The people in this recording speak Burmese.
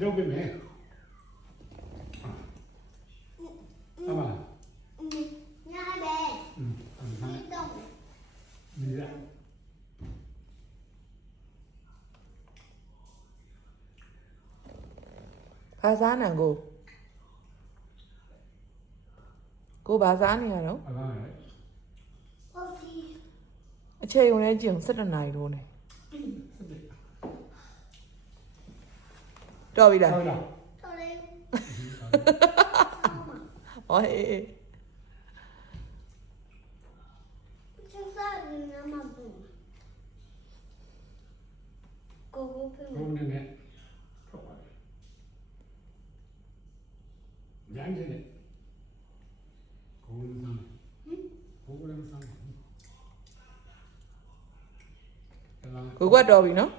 လုပ်ပေးမယ်ဟုတ်ပါညာတယ်ဒီတော့ဒီရဘာစားနံကိုဘာစားနေရတော့ ဟုတ်ပါ ဟုတ်ပြီ အချိန်ုံလဲကြည့်အောင်17နာရီလို့နေတော်ပြီလား ဟုတ်လား တော်လေး ဟောဟေး ကျစားနေမှာဘူးကိုကိုပြမ ဘုံနဲ့ဟုတ်ပါညမ်းတယ်ကိုယ်လုံးစားကိုယ်လုံးစား ကိုကတော်ပြီနော်